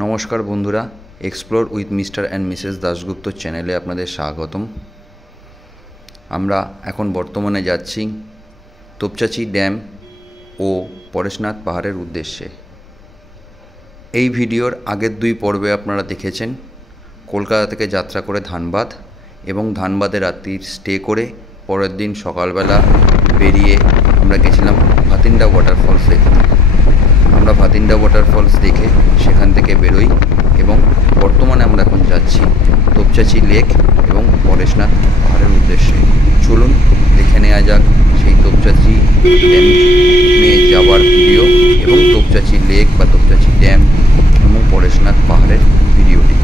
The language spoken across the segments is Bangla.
নমস্কার বন্ধুরা, explore with mister and Mrs Dasgupta চ্যানেলে আপনাদের স্বাগতম। আমরা এখন বর্তমানে যাচ্ছি তোপচাঁচি ড্যাম ও পরেশনাথ পাহাড়ের উদ্দেশ্যে। এই ভিডিওর আগের দুই পর্বে আপনারা দেখেছেন কলকাতা থেকে যাত্রা করে ধানবাদ এবং ধানবাদে রাত্রি স্টে করে পরের দিন সকালবেলা বেরিয়ে আমরা গেছিলাম ভাতিন্ডা ওয়াটারফলসে। আমরা ভাতিন্ডা ওয়াটারফলস দেখে সেখান থেকে বেরোই এবং বর্তমানে আমরা এখন যাচ্ছি তোপচাঁচি লেক এবং পরেশনাথ পাহাড়ের উদ্দেশ্যে। চলুন দেখে নেওয়া যাক সেই তোপচাঁচি ড্যামে যাওয়ার ভিডিও এবং তোপচাঁচি লেক বা তোপচাঁচি ড্যাম এবং পরেশনাথ পাহাড়ের ভিডিওটি।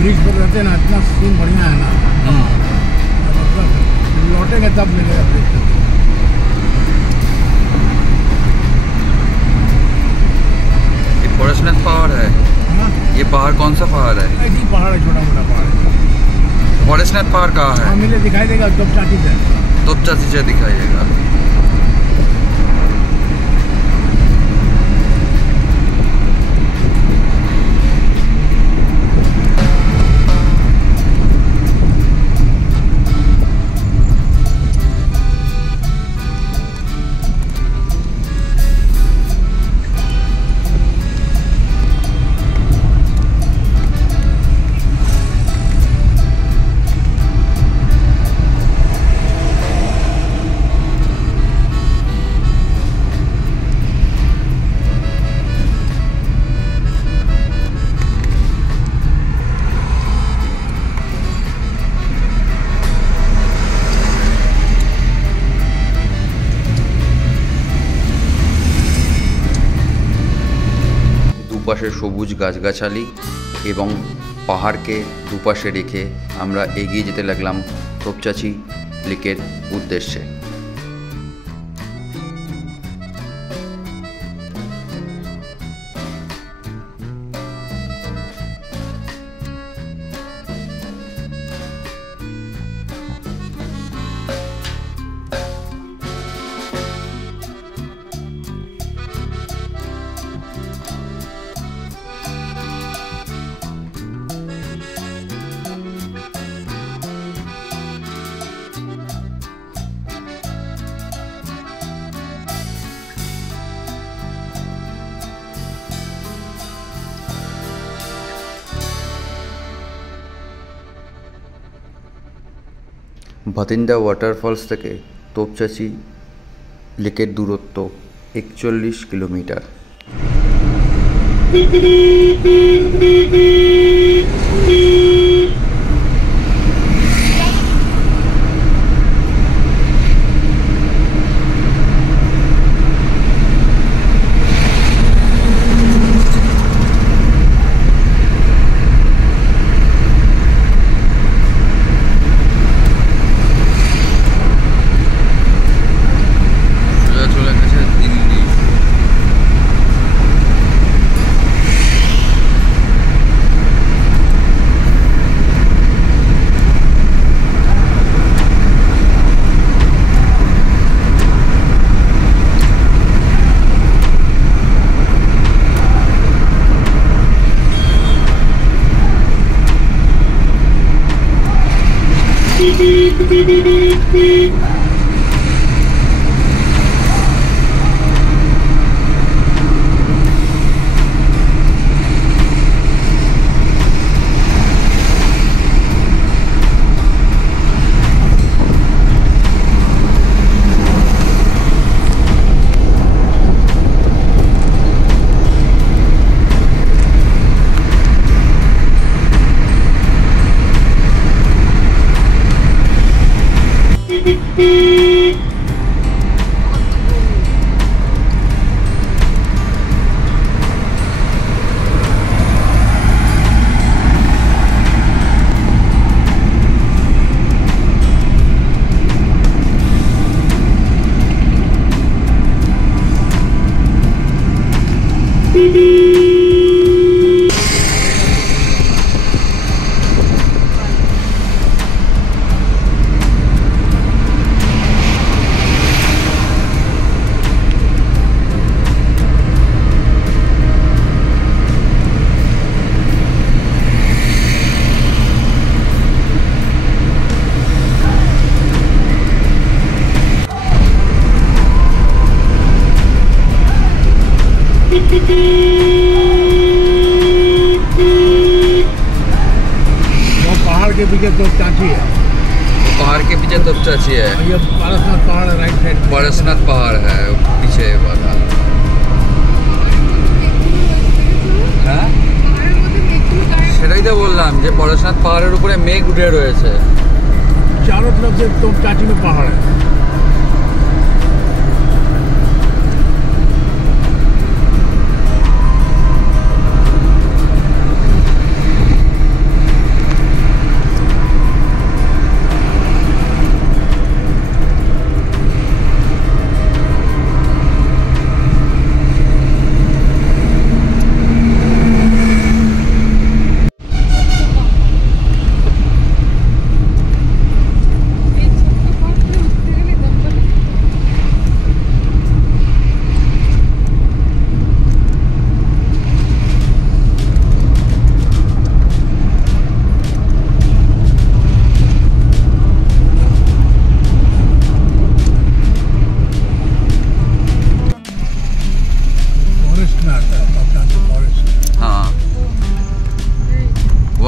ब्रिज पर रहते ना, इतना सीन बढ़िया है ना। मतलब लौटेंगे तब मिलेगा ब्रिज। ये परेशनाथ पहाड़ है। ये पहाड़ कौन सा पहाड़ है? ऐसी पहाड़ है, छोटा मोटा पहाड़ है। परेशनाथ पहाड़ कहाँ है? मिले दिखाई देगा तोपचाँची से। तोपचाँची से दिखाइएगा। দুপাশে সবুজ গাছগাছালি এবং পাহাড়কে দুপাশে রেখে আমরা এগিয়ে যেতে লাগলাম তোপচাঁচি লেকের উদ্দেশ্যে। ভাতিন্ডা ওয়াটারফলস থেকে তোপচাঁচি লেকের দূরত্ব 41 কিলোমিটার। वो पहाड़ के पीछे तो चाची है, पहाड़ के पीछे तोपचाची है, और ये पारसनाथ पहाड़ राइट साइड, पारसनाथ पहाड़ है पीछे वाला। হ্যাঁ সেটাই তো বললাম যে পরশনাথ পাহাড়ের উপরে মেঘ উঠে রয়েছে। चारों तरफ से तो चाची में पहाड़ है।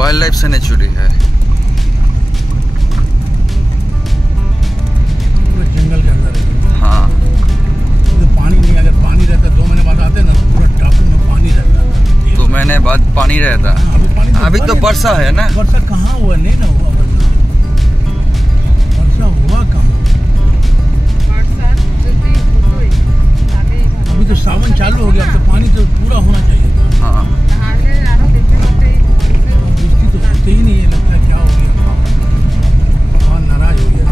वाइल्ड लाइफ सेंचुरी है, पूरे जंगल के अंदर है। हाँ तो पानी नहीं, अगर पानी रहता 2 महीने बाद आते ना, पूरा टापू में पानी रहता। 2 महीने बाद पानी रहता। अभी तो वर्षा है ना, वर्षा कहाँ हुआ, नहीं ना हुआ वर्षा हुआ कहाँ। अभी तो सावन चालू हो गया, तो पानी तो पूरा होना चाहिए था। हाँ तो होते ही नहीं है, लगता है क्या हो गया, भगवान नाराज हो गया।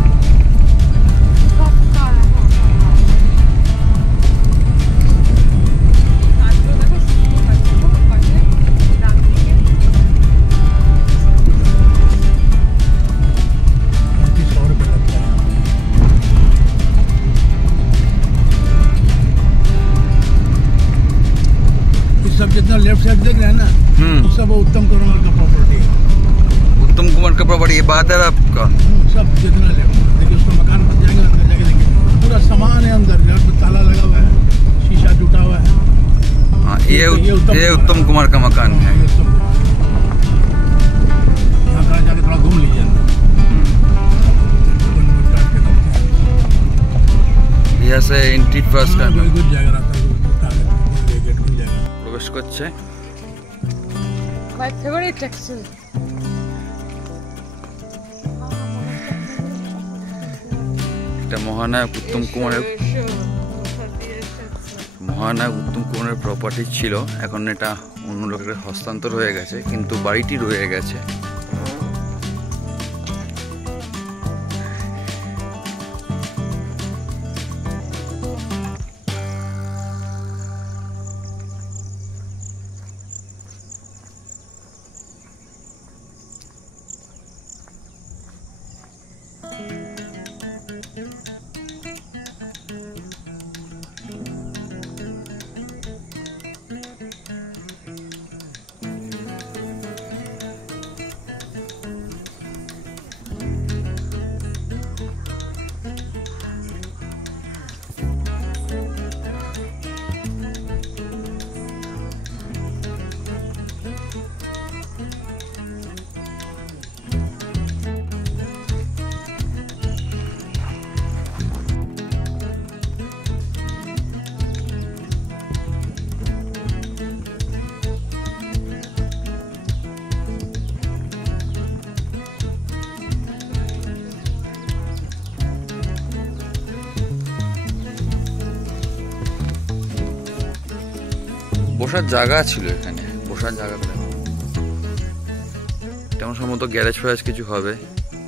सब जितना लेफ्ट साइड देख रहे हैं ना, वो सब उत्तम कुमार का प्रॉपर्टी है। उत्तम कुमार का प्रॉपर्टी ये बात है आपका? सब जितना लेफ्ट देखिए, उसका मकान बन जाएगा, अंदर जाके देखिए पूरा सामान है, अंदर तो ताला लगा हुआ है, शीशा टूटा हुआ है। हाँ ये उत्तम कुमार का मकान है। यहाँ कहाँ जाके थोड़ा घूम लीजिए अंदर। यहाँ से एंट्री पास करना जाएगा, প্রবেশ করছে। My favorite texture. এটা মহানায়ক উত্তম কুমারের প্রপার্টি ছিল, এখন এটা অন্য লোকের হস্তান্তর হয়ে গেছে, কিন্তু বাড়িটি রয়ে গেছে। বসার জায়গা ছিল এখানে, বসার জায়গা তেমন সম্ভবত গ্যারেজ ফ্যারেজ কিছু হবে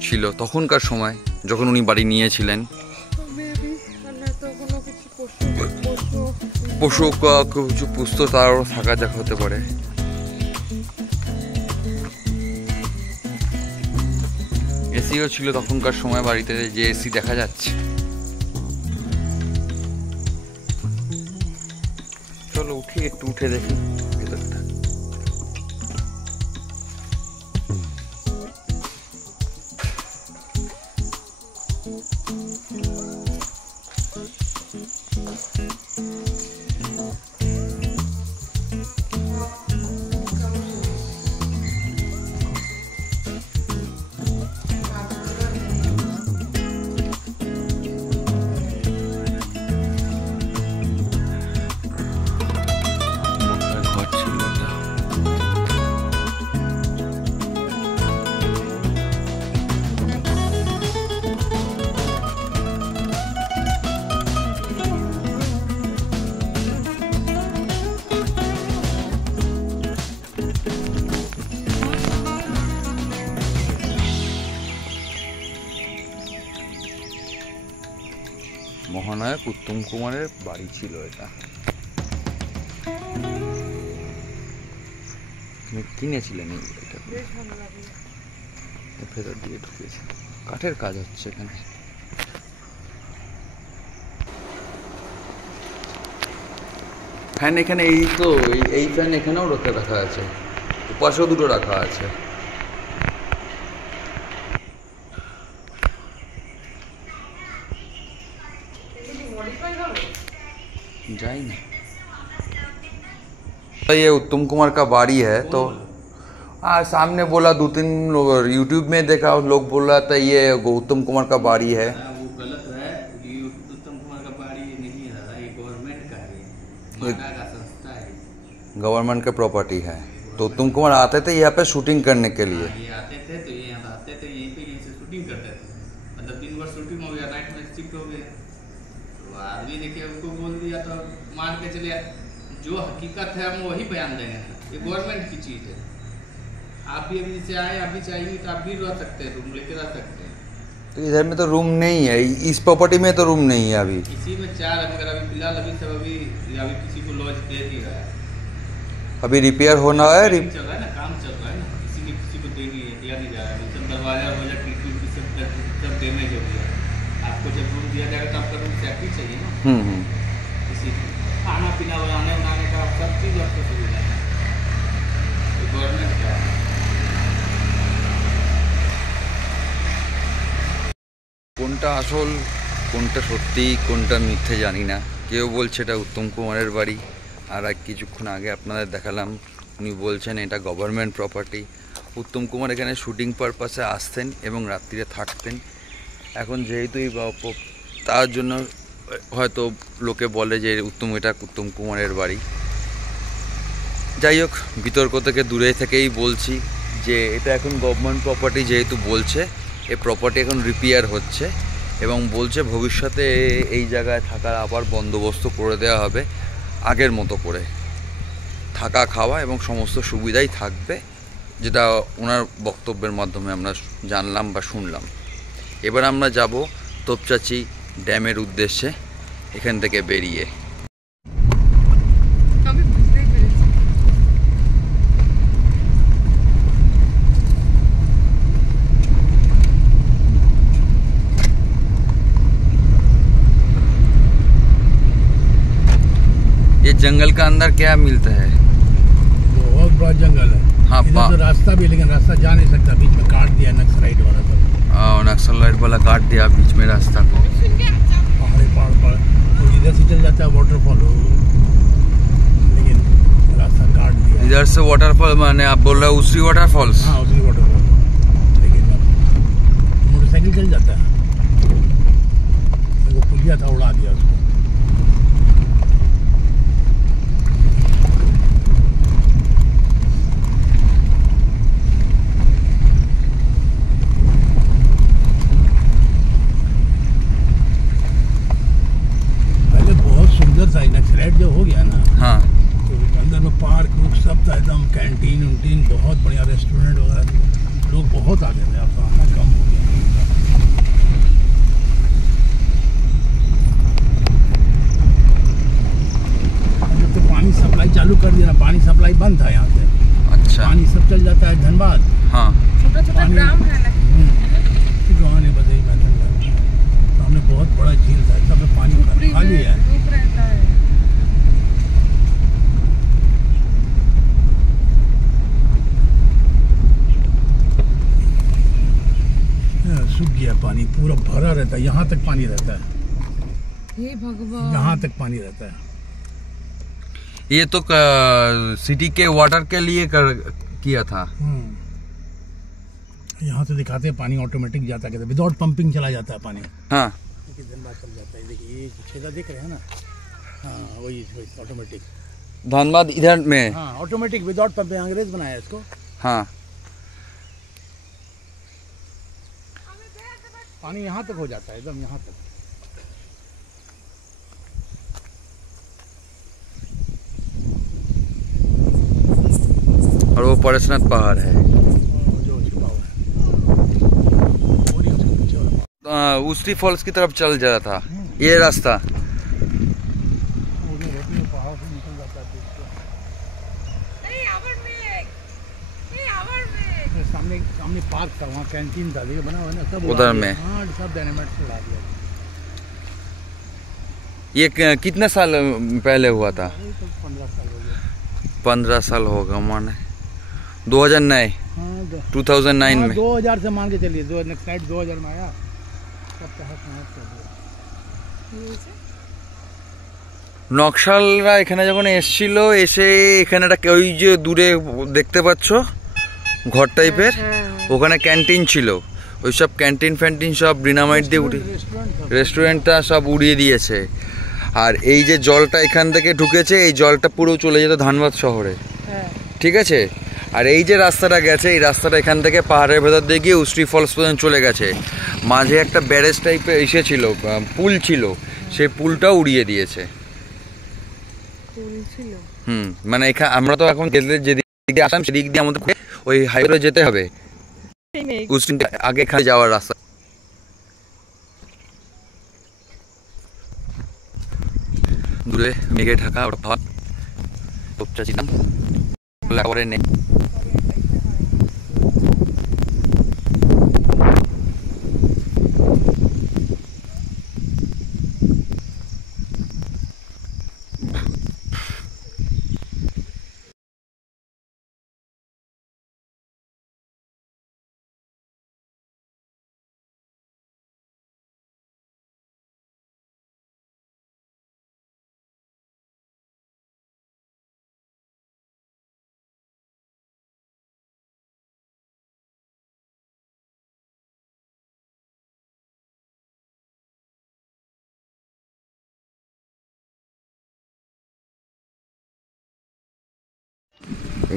ছিল তখনকার সময় যখন উনি বাড়ি নিয়েছিলেন। পশু কিছু পুস্ত তারও থাকা যাক হতে পারে। এসিও ছিল তখনকার সময় বাড়িতে, যে এসি দেখা যাচ্ছে। চলো উঠি, একটু উঠে দেখি ভেতরটা। মহানায়ক উত্তম কুমারের বাড়ি ছিল এটা, কিনেছিলেন এটা, ভেতর দিয়ে ঢুকেছে। কাঠের কাজ হচ্ছে এখানে। ফ্যান এখানে এই তো এই ফ্যান এখানেও রাখা আছে, পাশেও দুটো রাখা আছে। जाए ना। ये उत्तम कुमार का बाड़ी है, तो हाँ सामने बोला, 2-3 लोग यूट्यूब में देखा, लोग बोल रहा था ये उत्तम कुमार का बाड़ी है। वो गलत है, ये उत्तम कुमार का बाड़ी नहीं है, ये गवर्नमेंट का है, माता का संस्था है, गवर्नमेंट का प्रॉपर्टी है। तो उत्तम कुमार आते थे यहाँ पे शूटिंग करने के लिए। ये आते थे तो यहाँ आते थे, यहीं पे यहीं से शूटिंग करते थे। मतलब दिन भर शूटिंग हो गया, नाइट में शिफ्ट हो गया, तो आदमी देखिए उसको बोल दिया तो मान के चले, जो हकीकत है हम वही बयान देंगे। ये गवर्नमेंट की चीज़ है। आप भी अभी से आए, अभी चाहिए तो आप भी रह सकते हैं, रूम लेके रह सकते हैं। तो इधर में तो रूम नहीं है, इस प्रॉपर्टी में तो रूम नहीं है अभी। इसी में 4 है, मगर अभी फिलहाल अभी सब अभी किसी को लॉज दे नहीं रहा है। अभी रिपेयर होना है, चल रहा है ना, काम चल रहा है ना, किसी को दे नहीं है, दिया नहीं जा रहा है। सब दरवाजा वरवाजा खिड़की सब डैमेज हो गया। आपको जब रूम दिया जाएगा तो आपका रूम सेफ्टी चाहिए ना। इसी खाना पीना बनाने का सब चीज़ आपको सुविधा है, तो गवर्नमेंट का है। কোনটা আসল কোনটা সত্যি কোনটা মিথ্যে জানি না। কেউ বলছে এটা উত্তম কুমারের বাড়ি, আর এক কিছুক্ষণ আগে আপনাদের দেখালাম উনি বলছেন এটা গভর্নমেন্ট প্রপার্টি। উত্তম কুমার এখানে শুটিং পারপাসে আসতেন এবং রাত্রিরে থাকতেন। এখন যেহেতু তার জন্য হয়তো লোকে বলে যে এটা উত্তম কুমারের বাড়ি। যাই হোক, বিতর্ক থেকে দূরে থেকেই বলছি যে এটা এখন গভর্নমেন্ট প্রপার্টি যেহেতু বলছে, এই প্রপার্টি এখন রিপেয়ার হচ্ছে এবং বলছে ভবিষ্যতে এই জায়গায় থাকার আবার বন্দোবস্ত করে দেওয়া হবে, আগের মতো করে থাকা খাওয়া এবং সমস্ত সুবিধাই থাকবে, যেটা ওনার বক্তব্যের মাধ্যমে আমরা জানলাম বা শুনলাম। এবার আমরা যাব তোপচাচি ড্যামের উদ্দেশ্যে এখান থেকে বেরিয়ে। ये जंगल का अंदर क्या मिलता है? बहुत बड़ा जंगल है। हाँ, इधर तो रास्ता भी, लेकिन रास्ता जा नहीं सकता, बीच में काट दिया नक्सलाइट वाला। नक्सलाइट वाला काट दिया बीच में रास्ता को। पहाड़ तो इधर से चल जाता है वाटरफॉल, लेकिन रास्ता काट दिया। इधर से वाटरफॉल माने आप बोल रहे हो उसरी वाटरफॉल्स? हाँ, उसरी वाटरफॉल, लेकिन मोटरसाइकिल चल जाता है। वो पुलिया था, उड़ा दिया उसको। नक्सलाइट जो हो गया ना, हाँ, तो अंदर में पार्क सब था, एकदम कैंटीन उंटीन, बहुत बढ़िया रेस्टोरेंट वगैरह, लोग बहुत आ गए थे। अब तो आना कम हो गया। चालू कर दिया, पानी सप्लाई बंद था यहाँ से। अच्छा पानी सब चल जाता है धनबाद। हाँ छोटा छोटा पानी- ग्राम है ना। गाँव ने बताई सामने बहुत बड़ा झील था, सब में पानी खाली है। धूप रहता है। सूख गया पानी, पूरा भरा रहता है, यहाँ तक पानी रहता है, हे भगवान। यहाँ तक पानी रहता है। ये तो सिटी के वाटर के लिए किया था। यहाँ से दिखाते हैं पानी ऑटोमेटिक जाता है, विदाउट पंपिंग चला जाता है पानी। हाँ देखिए धनबाद चल जाता है, देखिए ये छेदा दिख रहे हैं ना। हाँ वही ऑटोमेटिक। धनबाद इधर में। हाँ ऑटोमेटिक विदाउट पंपिंग, अंग्रेज बनाया इसको। हाँ पानी यहाँ तक हो जाता है, एकदम यहाँ तक। और वो परेशनाथ पहाड़ है जो छुपा हुआ है और ये उसके पीछे वाला उस्टी फॉल्स की तरफ चल जा रहा था ये रास्ता। पहाड़ से निकल जाता है बीच से। ये सामने सामने पार्क था, वहाँ कैंटीन था, देखिए बना हुआ है ना, सब उधर में। हाँ सब डायनामाइट से उड़ा दिया। ये कितने साल पहले हुआ था? ये तो 15 साल हो गया। 15 साल होगा माने 2009 हाँ 2009 में। 2000 से मान के चलिए, 2000 में आया, तब तक कर दिया। নকশালরা এখানে যখন এসেছিল, এসে এখানে একটা ওই যে দূরে দেখতে পাচ্ছ ঘর টাইপের, ওখানে ক্যান্টিন ছিল, ওই সব ক্যান্টিন ফ্যান্টিন সব ডিনামাইট দিয়ে উড়িয়ে, রেস্টুরেন্টটা সব উড়িয়ে দিয়েছে। আর এই যে জলটা এখান থেকে ঢুকেছে, এই জলটা পুরো চলে যেত ধানবাদ শহরে, ঠিক আছে। আর এই যে রাস্তাটা গেছে, এই রাস্তাটা এখান থেকে পাহাড়ের ভেতর দিয়ে গিয়ে উস্ট্রি ফলস পর্যন্ত চলে গেছে। মাঝে একটা ব্যারেজ টাইপের এসেছিল, পুল ছিল, সেই পুলটাও উড়িয়ে দিয়েছে। মানে এখানে আমরা তো এখন যেদিক দিয়ে আসলাম সেদিক দিয়ে আমাদের ওই হাইওয়ে যেতে হবে, আগে এখানে যাওয়ার রাস্তা। দূরে মেঘে ঢাকা ওটা ছিলাম একেবারে নেই।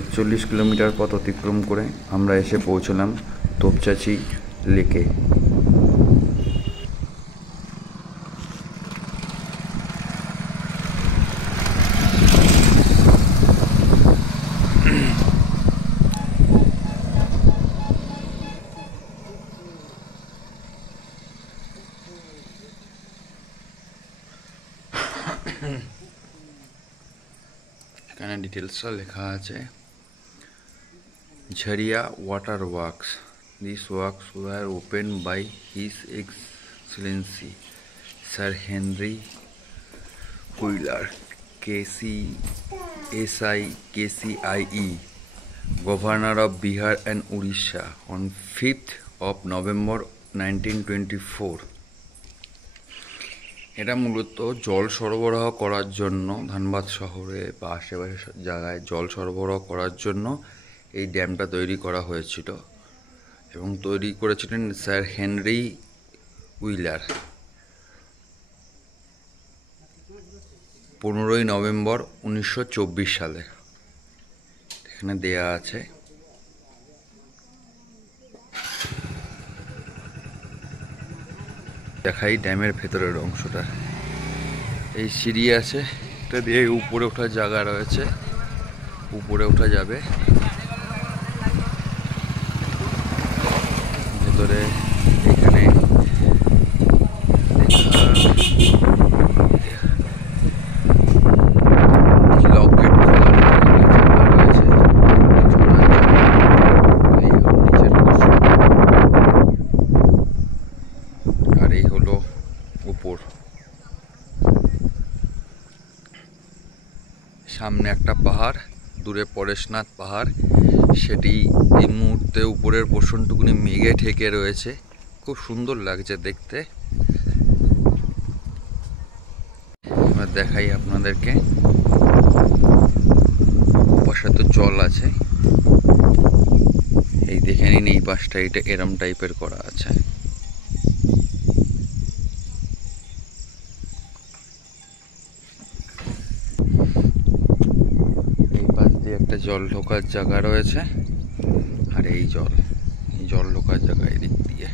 একচল্লিশ কিলোমিটার পথ অতিক্রম করে আমরা এসে পৌঁছলাম তোপচাচি লেকে। এখানে ডিটেলসটা লেখা আছে, Jharia water works, this works were open by His Excellency Sir Henry Wheeler KCIE, governor of Bihar and Orissa on 5th of November 1924। এটা মূলত জল সরবরাহ করার জন্য ধানবাদ শহরে বা আশেপাশের জায়গায় জল সরবরাহ করার জন্য এই ড্যামটা তৈরি করা হয়েছিল এবং তৈরি করেছিলেন স্যার হেনরি হুইলার 15ই নভেম্বর 1924 সালে। এখানে দেয়া আছে। দেখাই ড্যামের ভেতরের অংশটা, এই সিঁড়ি আছে, এটা দিয়ে উপরে ওঠার জায়গা রয়েছে, উপরে ওঠা যাবে। ভেতরে এখানে লক গেট খোলা সামনে একটা পাহাড়, দূরে পরেশনাথ পাহাড়, সেটি এই মুহূর্তে উপরের পোর্শনটুকুনি মেঘে ঢেকে রয়েছে, খুব সুন্দর লাগছে দেখতে। এবার দেখাই আপনাদেরকে, পাশে তো জল আছে, এই দেখে নিন এই পাশটা এটা এরম টাইপের করা আছে। এই পাশ দিয়ে একটা জল ঢোকার জায়গা রয়েছে, আর এই জল ঢোকার জায়গা এই দিক দিয়ে।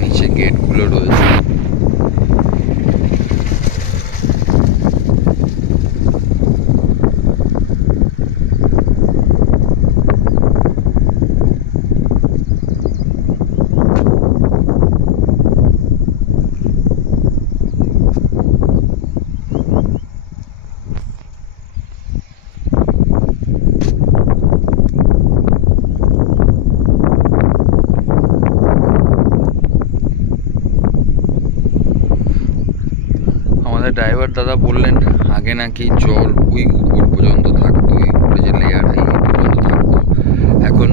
নিচে গেটগুলো রয়েছে। ড্রাইভার দাদা বললেন আগে নাকি জল ওই উপর পর্যন্ত থাকতো, ওই উপরে যে লেয়ার এই পর্যন্ত থাকতো, এখন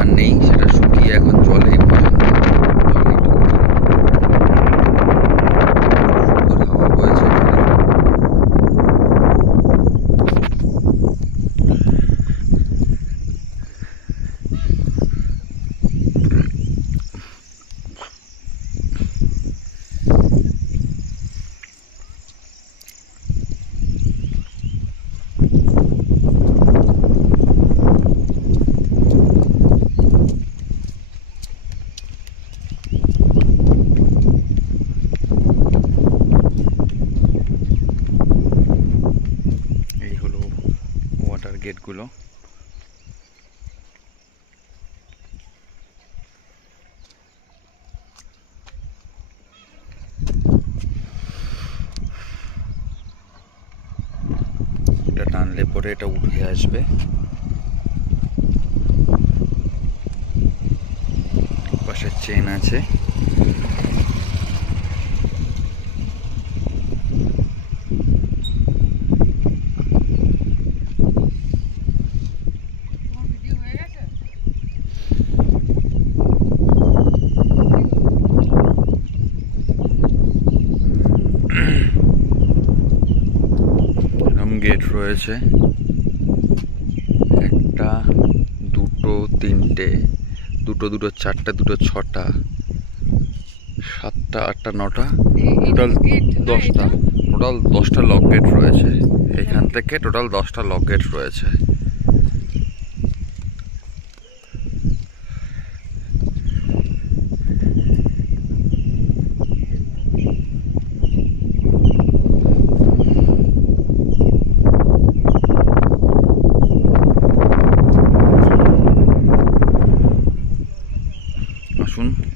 আর নেই, সেটা শুকিয়ে এখন জল এই পর্যন্ত। হাওয়া বইছে। গেটগুলো এটা টানলে পরে এটা উঠে আসবে। পাশে চেন আছে, গেট রয়েছে, একটা, দুটো, তিনটে, দুটো, চারটে, দুটো, ছটা, সাতটা, আটটা, নটা, টোটাল 10টা, টোটাল 10টা লক গেট রয়েছে। এখান থেকে টোটাল 10টা লক গেট রয়েছে।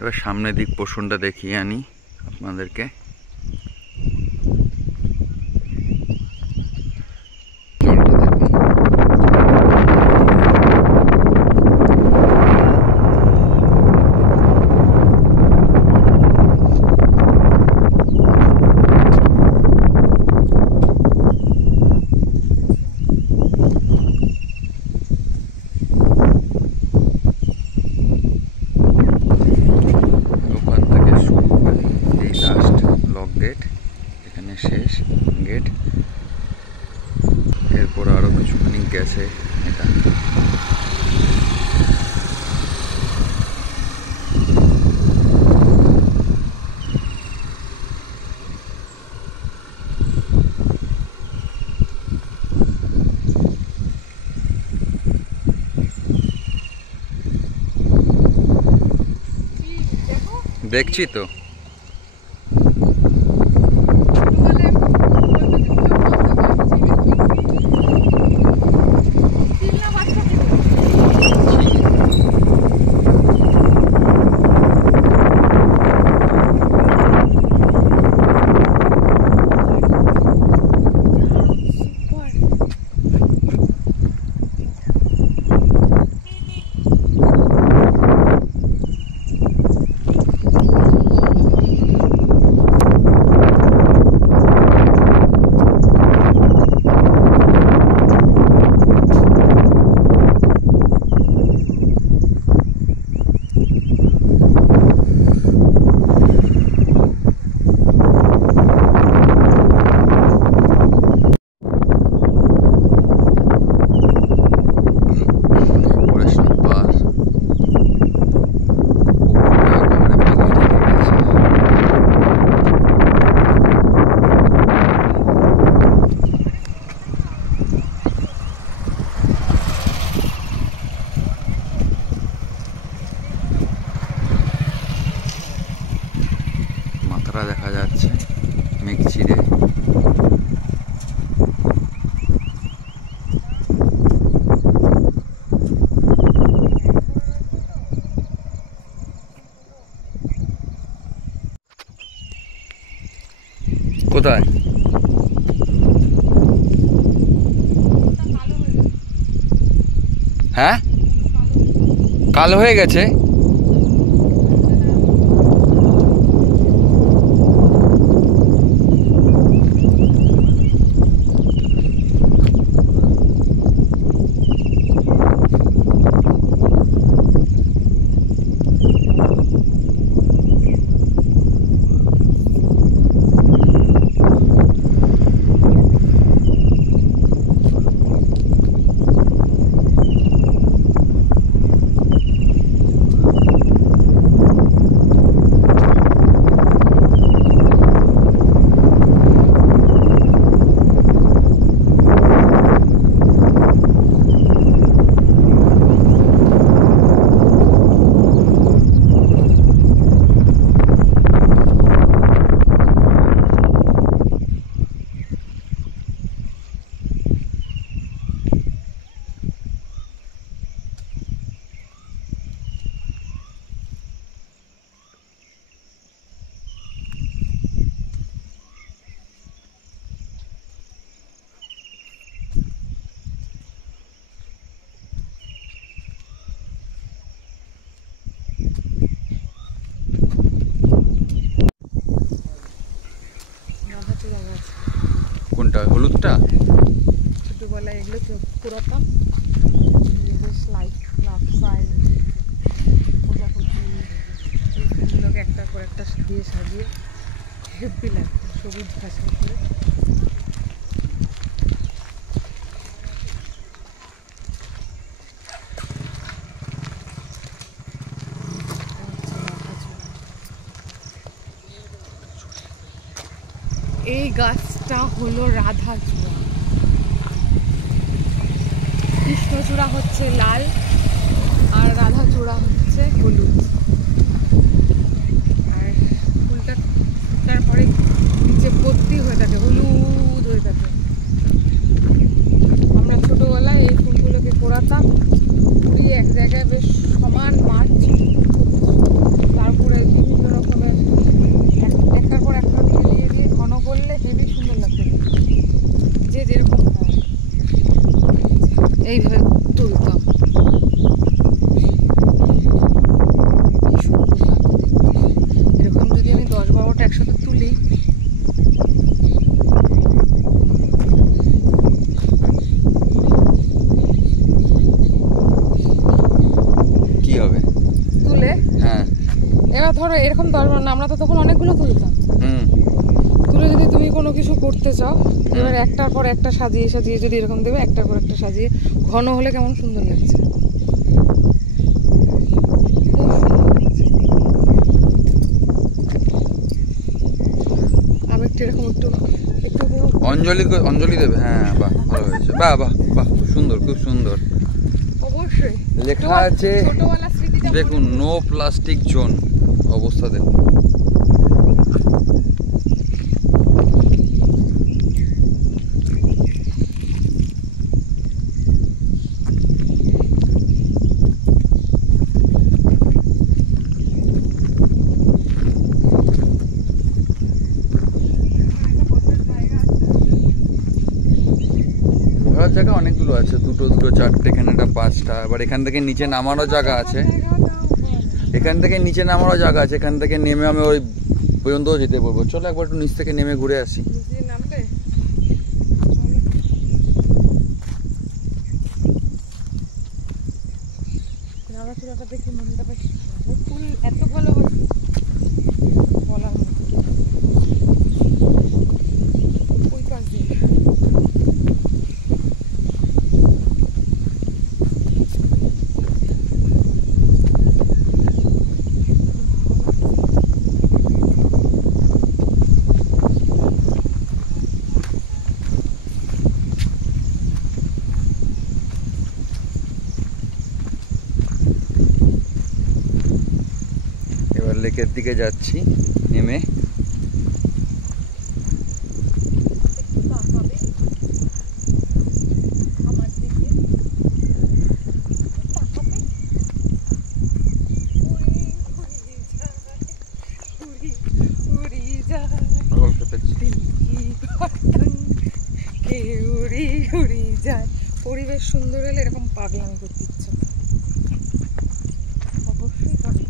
এবার সামনের দিক পোর্শনটা দেখিয়ে আনি আপনাদেরকে। জলটা দেখুন, শেষ গেট, এরপর আরো কিছুখানি গেছে এটা। দেখছি তো, কোথায়? হ্যাঁ, কালো হয়ে গেছে। কোনটা? হলুদটা? ছোটবেলায় এগুলো পুরাতাম, বেশ লাইট লাফসাই প্রজাপতি এই ফুলগুলোকে একটা করে একটা দিয়ে সাজিয়ে হেব্বি লাগতো, সবুজ ঘাসের করে। এই গাছটা হলো রাধাচূড়া, কৃষ্ণচূড়া হচ্ছে লাল আর রাধাচূড়া হচ্ছে হলুদ। আর ফুলটা তারপরে নিচে ভর্তি হয়ে থাকে, হলুদ হয়ে থাকে। আমরা ছোটোবেলায় এই ফুলগুলোকে কোড়াতাম, কুড়িয়ে এক জায়গায় বেশ সমান মাঠ, তারপরে বিভিন্ন রকমের একটার পর একটা দিয়ে দিয়ে ঘন করলে হেবি সুন্দর লাগতো, যে যেরকম হয় এইভাবে তুলতাম। এরকম যদি আমি 10-12টা একসাথে তুলি, কি হবে তুলে হ্যাঁ এবার ধরো এরকম 10-12 না, আমরা তো তখন অনেকগুলো তুলতাম। তুলে যদি তুমি কোনো কিছু করতে চাও, এবার একটার পর একটা সাজিয়ে সাজিয়ে যদি এরকম দেবে, একটার পর একটা সাজিয়ে ঘন হলে কেমন সুন্দর লাগছে। আমি একটু এরকম একটু একটু অঞ্জলি দেবে। হ্যাঁ, বাহ, ভালো হয়েছে। বাহ বাহ বাহ, খুব সুন্দর, খুব সুন্দর। অবশ্যই লেখা আছে ছোটবেলার স্মৃতিটা দেখুন, নো প্লাস্টিক জোন। অবস্থা দেখুন। ঘোরার জায়গা অনেকগুলো আছে, দুটো 4টে, এখানে একটা 5টা। আবার এখান থেকে নিচে নামারও জায়গা আছে, এখান থেকে নিচে নামারও জায়গা আছে। এখান থেকে নেমে আমি ওই পর্যন্তও যেতে পারবো। চলো একবার একটু নিচ থেকে নেমে ঘুরে আসি। নামবে। রাধাচূড়াটা দেখে মনটা বেশ, ফুল এত ভালোবাসি বলার মতো। ওই পাশ দিয়ে লেকের দিকে যাচ্ছি নেমে। সুন্দর হলে এরকম পাগলামি করতে ইচ্ছে করে। অবশ্যই করে।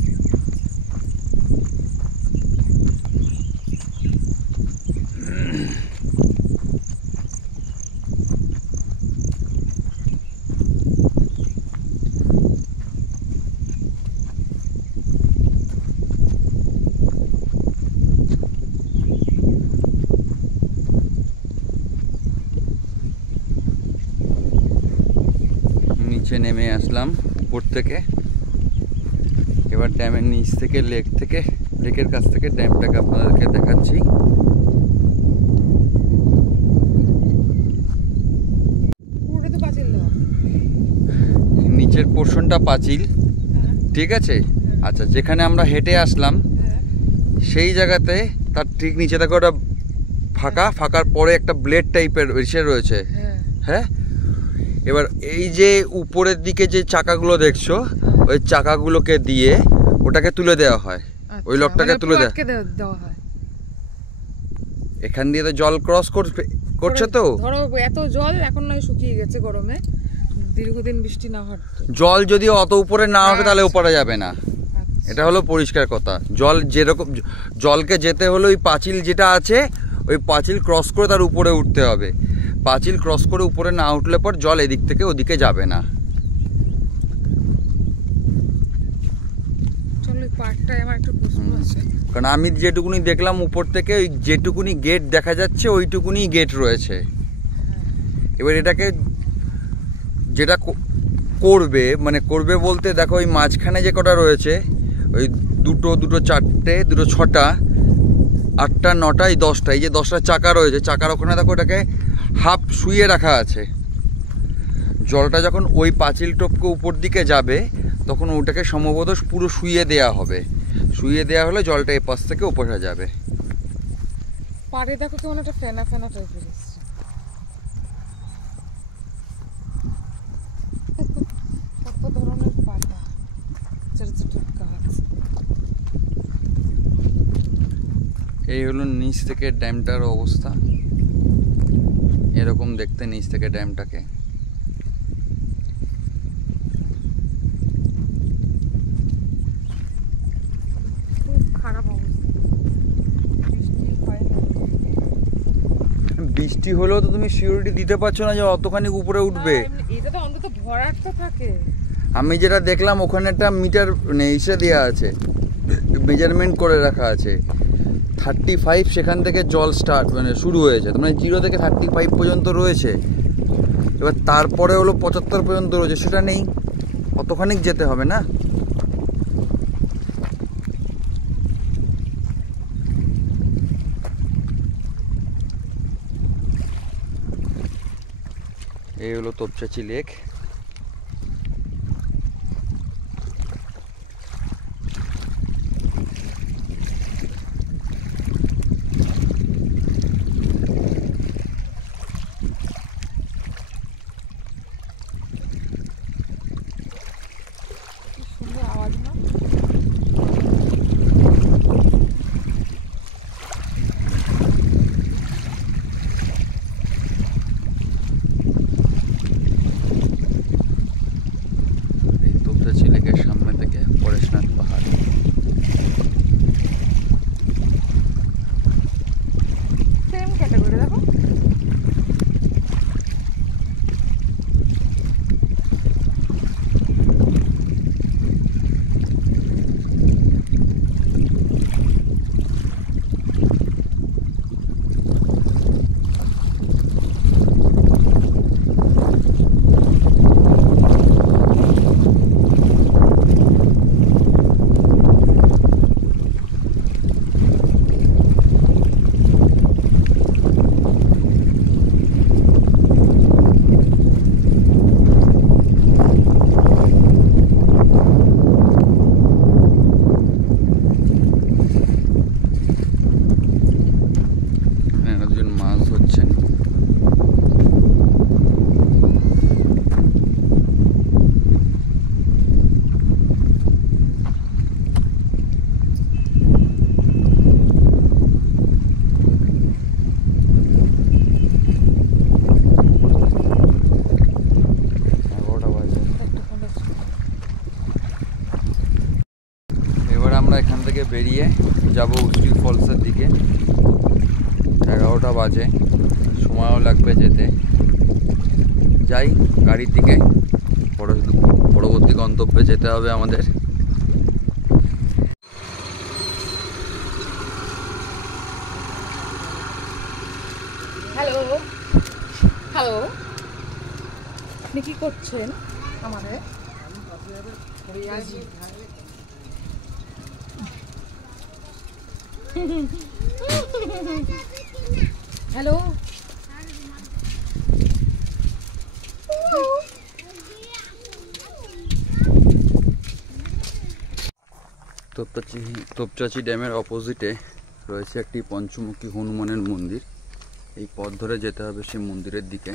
নিচে নেমে আসলাম উপর থেকে, এবার ড্যামের নিচ থেকে লেকের কাছ থেকে ড্যামটাকে আপনাদেরকে দেখাচ্ছি। পুরোটা তো পাঁচিল দেওয়া। নিচের পোর্শনটা পাঁচিল, ঠিক আছে। আচ্ছা, যেখানে আমরা হেঁটে আসলাম সেই জায়গাতে তার ঠিক নিচে দেখো ওটা ফাঁকার পরে একটা ব্লেড টাইপের এসে রয়েছে। হ্যাঁ, এবার এই যে উপরের দিকে যে চাকাগুলো দেখছো, ওই চাকাগুলোকে দিয়ে ওটাকে তুলে দেওয়া হয়, ওই লকটাকে তুলে দেওয়া হয়। এখান দিয়ে তো জল ক্রস করছে তো। ধরো এত জল এখন নয়, শুকিয়ে গেছে গরমে, দীর্ঘদিন বৃষ্টি না হওয়ার। জল যদি অত উপরে না ওঠে তাহলে ওপারা যাবে না, এটা হলো পরিষ্কার কথা। জল যেরকম, জলকে যেতে হলে ওই পাঁচিল যেটা আছে ওই পাঁচিল ক্রস করে তার উপরে উঠতে হবে। পাঁচিল ক্রস করে উপরে না উঠলে পর জল এদিক থেকে ওদিকে যাবে না। কারণ আমি যেটুকুনি দেখলাম উপর থেকে, ওই যেটুকুনি গেট দেখা যাচ্ছে ওইটুকুনি গেট রয়েছে। এবার এটাকে যেটা করবে, মানে করবে বলতে দেখো ওই মাঝখানে যে কটা রয়েছে, ওই দুটো চারটে, দুটো ছটা, 8টা 9টা, এই 10টা, এই যে 10টা চাকা রয়েছে, চাকার ওখানে দেখো ওটাকে হাফ শুইয়ে রাখা আছে। জলটা যখন ওই পাঁচিল টপকে উপর দিকে যাবে তখন ওটাকে সম্ভবত পুরো শুইয়ে দেয়া হবে। শুইয়ে দেয়া হলে জলটা এই পাশ থেকে উপরে যাবে। পাড়ে দেখো কেমন একটা ফেনা টাইপের এসছে। কত ধরনের পাতা, ছোট ছোট গাছ। এই হলো নিচ থেকে ড্যামটার অবস্থা, এরকম দেখতে নিচ থেকে ড্যামটাকে। বৃষ্টি হলেও তো তুমি সিউরিটি দিতে পারছো না যে অতখানি উপরে উঠবে। এটা তো অন্তত ভরাট তো থাকে। আমি যেটা দেখলাম ওখানে একটা মিটার ইসে দেওয়া আছে, মেজারমেন্ট করে রাখা আছে 35, সেখান থেকে জল স্টার্ট মানে শুরু হয়েছে, মানে 0 থেকে 35 পর্যন্ত রয়েছে। এবার তারপরে হলো 75 পর্যন্ত রয়েছে, সেটা নেই, অতখানি যেতে হবে না। এই হলো তোপচাচি লেক। সুন্দর আওয়াজ না? লেকের সামনে থেকে পরেশনাথ পাহাড়। সেম ক্যাটাগরি দেখো। আমরা এখান থেকে বেরিয়ে যাব উসরি ফলসের দিকে। 11টা বাজে, সময়ও লাগবে যেতে। যাই গাড়ির দিকে, পরবর্তী গন্তব্যে যেতে হবে আমাদের। হ্যালো হ্যালো, আপনি কি করছেন? আমাদের হ্যালো, তোপচাচি ড্যামের অপোজিটে রয়েছে একটি পঞ্চমুখী হনুমানের মন্দির। এই পথ ধরে যেতে হবে সেই মন্দিরের দিকে।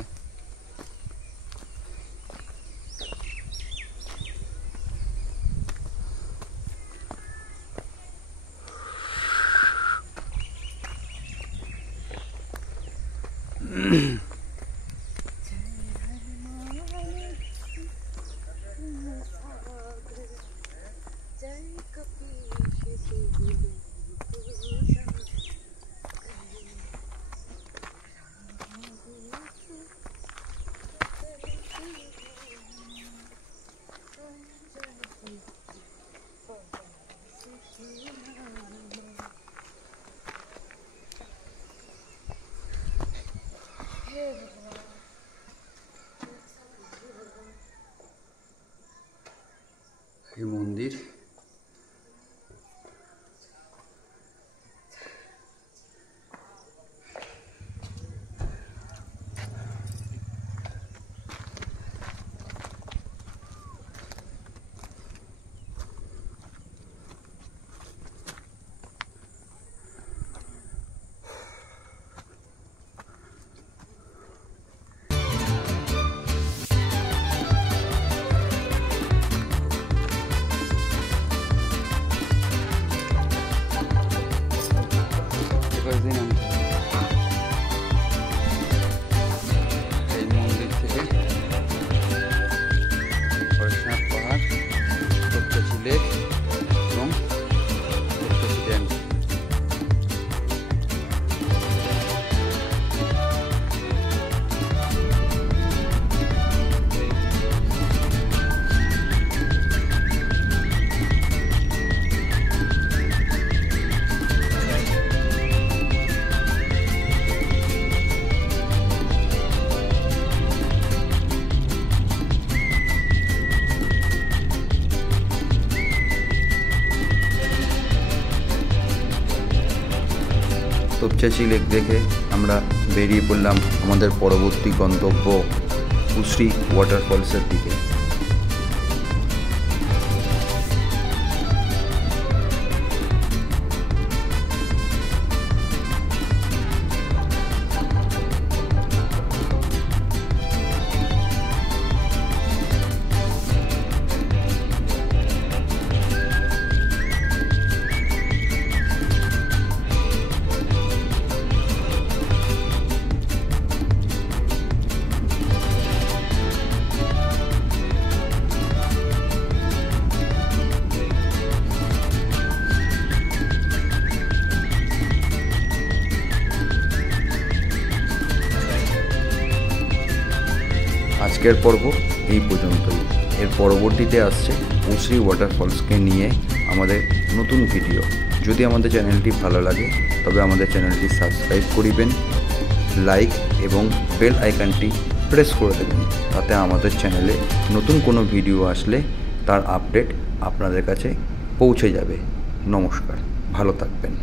এই মন্দির এই মন্দির থেকে হরিশনাথ পাহাড়, তোপচাচি লেক এবং তোপচাচি ড্যাম। তোপচাচি লেক দেখে আমরা বেরিয়ে পড়লাম আমাদের পরবর্তী গন্তব্য উসরি ওয়াটারফলসের দিকে। আজকের পর্ব এই পর্যন্তই। এর পরবর্তীতে আসছে উসরি ওয়াটারফলসকে নিয়ে আমাদের নতুন ভিডিও। যদি আমাদের চ্যানেলটি ভালো লাগে তবে আমাদের চ্যানেলটি সাবস্ক্রাইব করিবেন, লাইক এবং বেল আইকনটি প্রেস করে দেবেন, তাতে আমাদের চ্যানেলে নতুন কোনো ভিডিও আসলে তার আপডেট আপনাদের কাছে পৌঁছে যাবে। নমস্কার, ভালো থাকবেন।